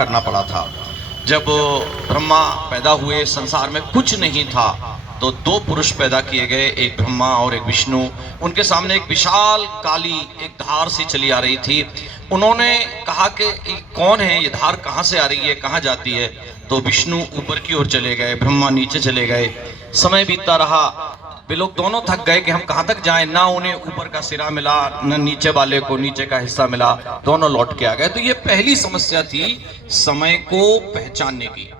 करना पड़ा था। जब ब्रह्मा पैदा हुए, संसार में कुछ नहीं था, तो दो पुरुष पैदा किए गए, एक ब्रह्मा और एक विष्णु। उनके सामने एक विशाल काली एक धार सी चली आ रही थी। उन्होंने कहा कि कौन है ये धार, कहाँ से आ रही है, कहाँ जाती है? तो विष्णु ऊपर की ओर चले गए, ब्रह्मा नीचे चले गए। समय बीतता रहा, वे लोग दोनों थक गए कि हम कहाँ तक जाएं। ना उन्हें ऊपर का सिरा मिला, न नीचे वाले को नीचे का हिस्सा मिला, दोनों लौट के आ गए। तो ये पहली समस्या थी समय को पहचानने की।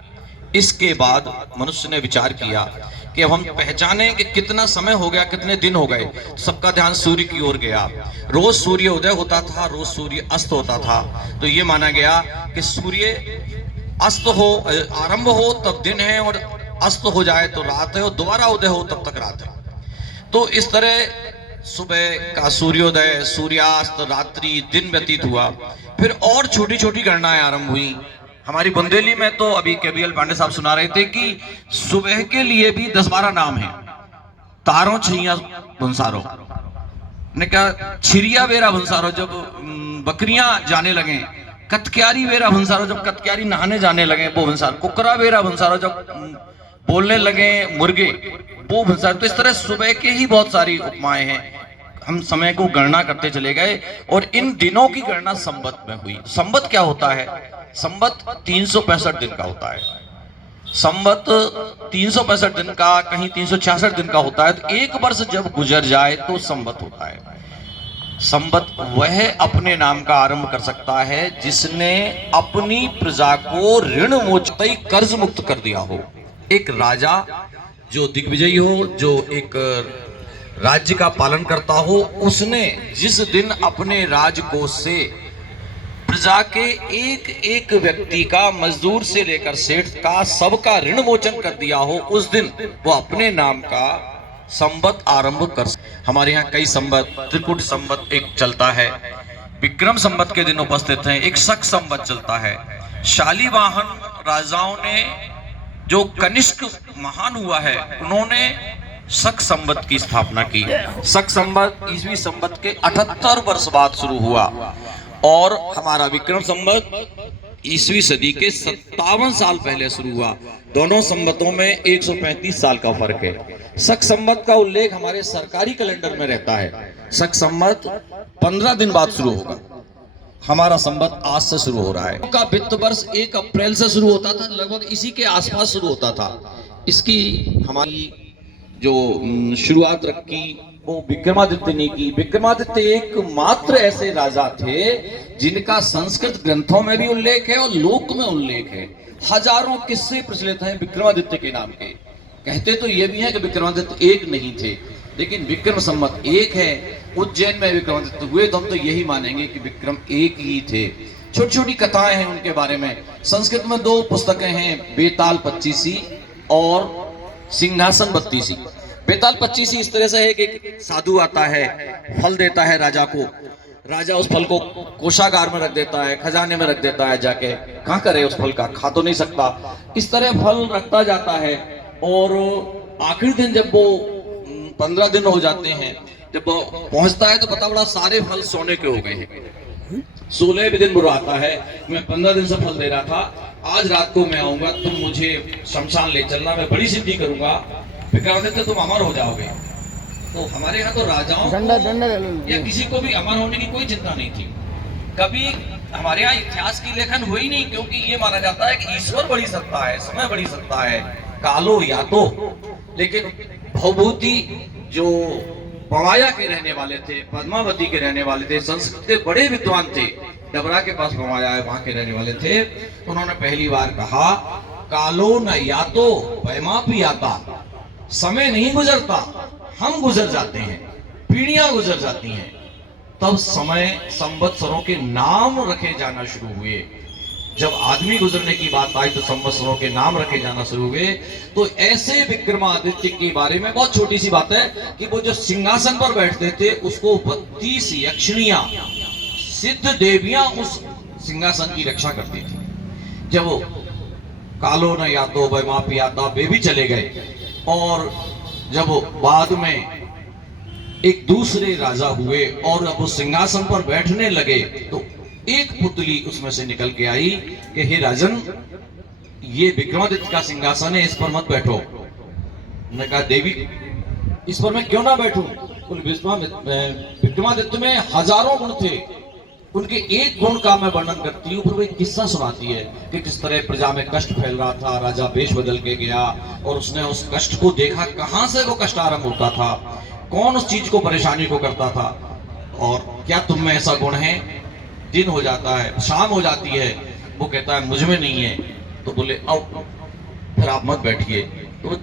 इसके बाद मनुष्य ने विचार किया कि अब हम पहचाने कि कितना समय हो गया, कितने दिन हो गए। सबका ध्यान सूर्य की ओर गया। रोज सूर्य उदय होता था, रोज सूर्य अस्त होता था। तो ये माना गया कि सूर्य अस्त हो, आरंभ हो तब दिन है, और अस्त हो जाए तो रात है, और दोबारा उदय हो तब तक रात है। तो इस तरह सुबह का सूर्योदय, सूर्यास्त, रात्रि, दिन व्यतीत हुआ। फिर और छोटी छोटी गणनाएं आरंभ हुई। हमारी बुंदेली में तो अभी केबीएल पांडे साहब सुना रहे थे कि सुबह के लिए भी 10-12 नाम है। तारों छैया भुंसारो ने कहा, छिरिया वेरा भुंसारो जब बकरियां जाने लगे, कतक्यारी वेरा भुंसारो जब कतक्यारी नहाने जाने लगे वो भुंसारो, कुकरा वेरा भुंसारो जब बोलने लगे मुर्गे वो भुंसारो। तो इस तरह सुबह के ही बहुत सारी उपमाएं हैं। हम समय को गणना करते चले गए, और इन दिनों की गणना संवत में हुई। संवत क्या होता है? संवत 365 दिन का होता है। संवत 365 दिन का, कहीं 366 दिन का होता है। तो एक वर्ष जब गुजर जाए तो संवत होता है। संवत वह अपने नाम का आरंभ कर सकता है जिसने अपनी प्रजा को ऋण मोचते कर्ज मुक्त कर दिया हो। एक राजा जो दिग्विजयी हो, जो एक राज्य का पालन करता हो, उसने जिस दिन अपने राजकोष से प्रजा के एक एक व्यक्ति का, मजदूर से लेकर सेठ का, सबका ऋण मोचन कर दिया हो, उस दिन वो अपने नाम का संवत आरंभ कर। हमारे यहाँ कई संवत, त्रिकुट संवत एक चलता है, विक्रम संवत के दिन उपस्थित हैं, एक शक संवत चलता है। शालीवाहन राजाओं ने, जो कनिष्क महान हुआ है, उन्होंने शक संवत की स्थापना की। शक संवत ईसवी संवत के 78 वर्ष बाद शुरू हुआ, और हमारा विक्रम संवत ईसवी सदी के 57 साल पहले शुरू हुआ। दोनों संवतों में 135 साल का फर्क है। शक संवत का उल्लेख हमारे सरकारी कैलेंडर में रहता है। शक संवत 15 दिन बाद शुरू होगा। हमारा संवत आज से शुरू हो रहा है। का वित्त वर्ष 1 अप्रैल से शुरू होता था, लगभग इसी के आसपास शुरू होता था। इसकी हमारी जो शुरुआत रखी वो विक्रमादित्य ने की। विक्रमादित्य एकमात्र ऐसे राजा थे जिनका संस्कृत ग्रंथों में भी उल्लेख है और लोक में उल्लेख है। हजारों किस्से प्रचलित हैं विक्रमादित्य के नाम के। कहते तो ये भी है कि विक्रमादित्य एक नहीं थे, लेकिन विक्रम संवत एक है। उज्जैन में विक्रमादित्य हुए तो हम तो यही मानेंगे कि विक्रम एक ही थे। छोटी छोटी कथाएं हैं उनके बारे में। संस्कृत में 2 पुस्तकें हैं, बेताल पच्चीसी और सिंहासन बत्तीसी। बेताल पच्चीसी इस तरह से है कि एक साधु आता है, फल देता है राजा को। राजा उस फल को कोषागार में रख देता है, खजाने में रख देता है। जाके कहाँ करे उस फल का, खा तो नहीं सकता। इस तरह फल रखता जाता है, और आखिरी दिन जब वो 15 दिन हो जाते हैं, जब पहुंचता है तो पता पड़ा सारे फल सोने के हो गए हैं। 16वें दिन बुरा आता है, मैं 15 दिन से फल दे रहा था, आज रात को मैं आऊंगा, तुम मुझे शमशान ले चलना, मैं बड़ी सिद्धि करूंगा, विक्रमादित्य तुम अमर हो जाओगे। तो हमारे यहाँ तो राजाओं को या किसी को भी अमर होने की कोई चिंता नहीं थी। कभी हमारे यहाँ इतिहास की लेखन हुई नहीं, क्योंकि ये माना जाता है कि ईश्वर बड़ी सत्ता है, समय बड़ी सत्ता है, कालो या तो। लेकिन भवभूति जो पवाया के रहने वाले थे, पद्मावती के रहने वाले थे, संस्कृत के बड़े विद्वान थे, डबरा के पास पवाया है, वहां के रहने वाले थे। उन्होंने पहली बार कहा, कालो न या तो वैमा पियाता, समय नहीं गुजरता, हम गुजर जाते हैं, पीढ़ियां गुजर जाती हैं। तब समय संवत्सरों के नाम रखे जाना शुरू हुए। जब आदमी गुजरने की बात आई तो संवत्सरों के नाम रखे जाना शुरू हुए। तो ऐसे विक्रमादित्य के बारे में बहुत छोटी सी बात है कि वो जो सिंहासन पर बैठते थे उसको 32 यक्षिणियां, सिद्ध देवियां उस सिंहासन की रक्षा करती थी। जब वो कालो न या तो वैमा पियाता, वे भी चले गए, और जब बाद में एक दूसरे राजा हुए और अब वो सिंहासन पर बैठने लगे, तो एक पुतली उसमें से निकल के आई कि हे राजन, ये विक्रमादित्य का सिंहासन है, इस पर मत बैठो। ने कहा देवी, इस पर मैं क्यों ना बैठूं? विक्रमादित्य में हजारों गुण थे, उनके एक गुण का मैं वर्णन करती हूँ। फिर वो एक किस्सा सुनाती है कि किस तरह प्रजा में कष्ट फैल रहा था, राजा वेश बदल के गया और उसने उस कष्ट को देखा, कहां से वो कष्ट आरंभ होता था, कौन उस चीज को परेशानी को करता था, और क्या तुम में ऐसा गुण है? दिन हो जाता है, शाम हो जाती है, वो कहता है मुझ में नहीं है। तो बोले आओ, फिर आप मत बैठिए। तो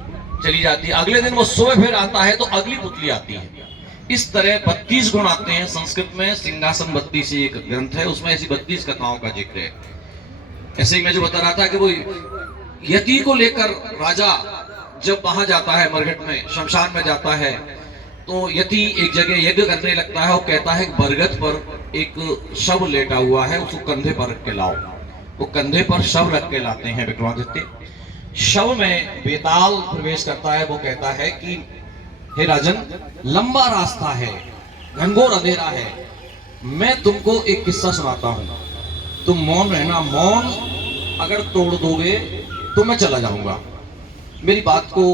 चली जाती है। अगले दिन वो सुबह फिर आता है तो अगली पुतली आती है। इस तरह 32 गुण आते हैं। संस्कृत में सिंहासन 32 एक ग्रंथ है, उसमें ऐसी 32 कथाओं का जिक्र है। ऐसे ही मैं जो बता रहा था कि वो यति को लेकर राजा जब वहां जाता है, मरघट में, शमशान में जाता है, तो यति एक जगह यज्ञ करने लगता है और कहता है बरगद पर एक शव लेटा हुआ है, उसको कंधे पर रख के लाओ। वो कंधे पर शव रख के लाते हैं विक्रमादित्य। शव में बेताल प्रवेश करता है। वो कहता है कि हे राजन, लंबा रास्ता है, घनघोर अंधेरा है, मैं तुमको एक किस्सा सुनाता हूं, तुम मौन रहना। मौन अगर तोड़ दोगे तो मैं चला जाऊंगा, मेरी बात को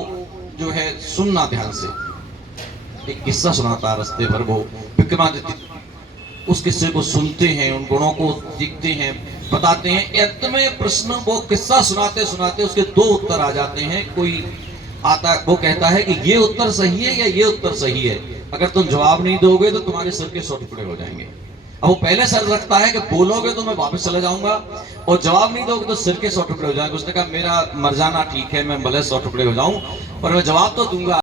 जो है सुनना ध्यान से। एक किस्सा सुनाता है रास्ते पर वो विक्रमादित्य। उस किस्से को सुनते हैं, उन गुणों को दिखते हैं, बताते हैं। अंत में प्रश्न, वो किस्सा सुनाते सुनाते उसके 2 उत्तर आ जाते हैं। कोई आता, वो कहता है कि ये उत्तर सही है या ये उत्तर सही है, अगर तुम जवाब नहीं दोगे तो तुम्हारे सिर के 100 टुकड़े हो जाएंगे। अब वो पहले सर रखता है कि बोलोगे तो मैं वापस चला जाऊंगा, और जवाब नहीं दोगे तो सिर के 100 टुकड़े हो जाएंगे। उसने कहा मेरा मर जाना ठीक है, मैं भले 100 टुकड़े हो जाऊं, पर मैं जवाब तो दूंगा।